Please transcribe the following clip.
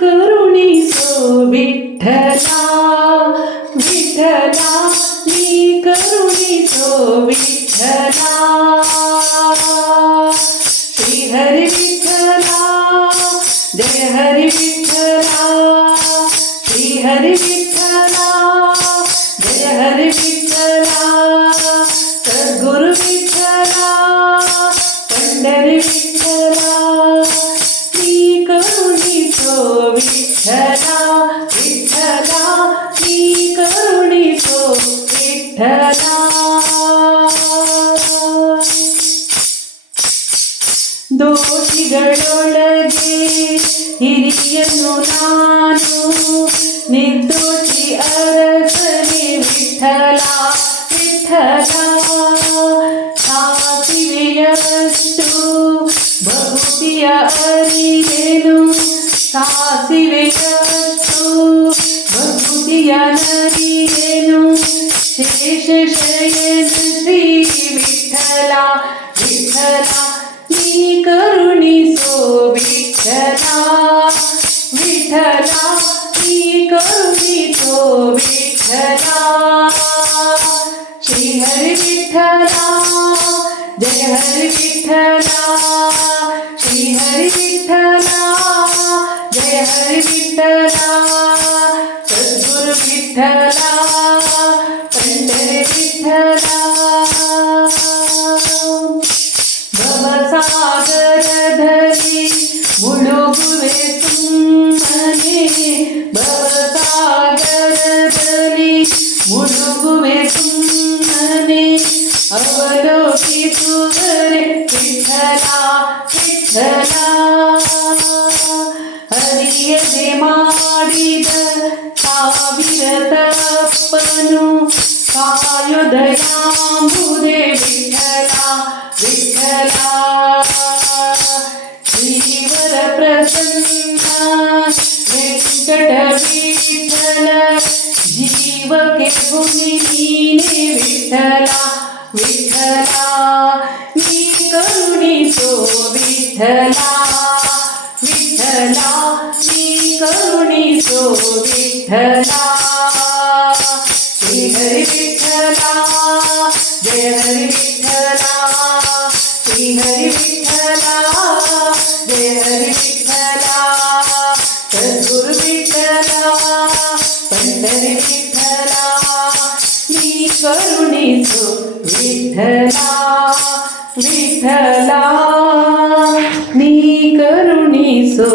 करुणिसो विठ्ठला विठ्ठला नी करुणिसो विठ्ठला श्री हरी विठ्ठला जय हरी विठ्ठला श्री हरी विठ्ठला जय हरी विठ्ठला सद्गुरु विठ्ठला पंढरी विठ्ठला नी करुणिसो विठ्ठला विठ्ठला नी करुणिसो विठ्ठला ದೋಷಿಗಳೊಳಗೆ ಹಿರಿಯನು ನಾನು ನಿರ್ದೋಷಿ ಅರಸನೆ ವಿಠಲ ವಿಠಲ ಸಾಸಿವೆಯಷ್ಟು ಬಹುತಿಯ ಅರಿಯೇನು ಸಾಸಿವೆಯಷ್ಟು ಬಹುತಿಯ ನರಿಯೇನು ಶೇಷ ಶಯನ ಶ್ರೀ ವಿಠಲ ವಿಠಲ नी करुणिसो विठ्ठला विठ्ठला नी करुणिसो विठ्ठला श्री हरी विठ्ठला जय हरी विठ्ठला श्री हरी विठ्ठला जय हरी विठ्ठला सद्गुरु विठ्ठला पंढरी विठ्ठला ಭವಸಾಗರದಲ್ಲಿ ಮುಳುಗುವೆ ಸುಮ್ಮನೆ ಭವಸಾಗರದಲ್ಲಿ ಮುಳುಗುವೆ ಸುಮ್ಮನೆ ಅವಲೋಕಿಸುವರೆ ವಿಠಲ ವಿಠಲ ಹರಿಯದೆ ಮಾಡಿದ ಸಾವಿರ ತಪ್ಪನು ಕಾಯುದಯಾಂಬುದೇ ವಿಠಲ ವಿಠಲ ಜೀವರ ಪ್ರಸನ್ನ ವೆಂಕಟ ವಿಠಲ ಜೀವಕ್ಕೆ ಗುಣಿ ನೀನೆ ವಿಠಲ ವಿಠಲ ನೀ ಕರುಣಿಸೋ ವಿಠಲ ವಿಠಲ ನೀ ಕರುಣಿಸೋ ವಿಠಲ श्री हरि विठ्ठला जय हरि विठ्ठला श्री हरि विठ्ठला जय हरि विठ्ठला सद्गुरु विठ्ठला पंढरी विठ्ठला नी करुणिसो विठ्ठला विठ्ठला नी करुणिसो